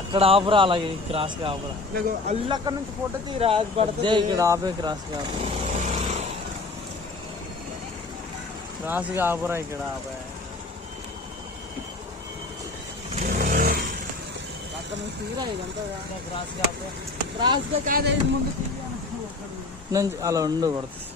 అక్కడ ఆపురా, అలాగే క్రాస్ గా ఆపురా. అల్లు అక్కడ నుంచి ఫోటో తీరా పడితే ఇక్కడ ఆపే, క్రాస్ గా క్రాస్ గా ఆపురా, ఇక్కడ ఆపే. అక్కడ నుంచి తీరా ఇదంతా క్రాస్ గా ఆపే. క్రాస్ గా కాదే ముందు నుంచి అలా ఉండు పడుతుంది.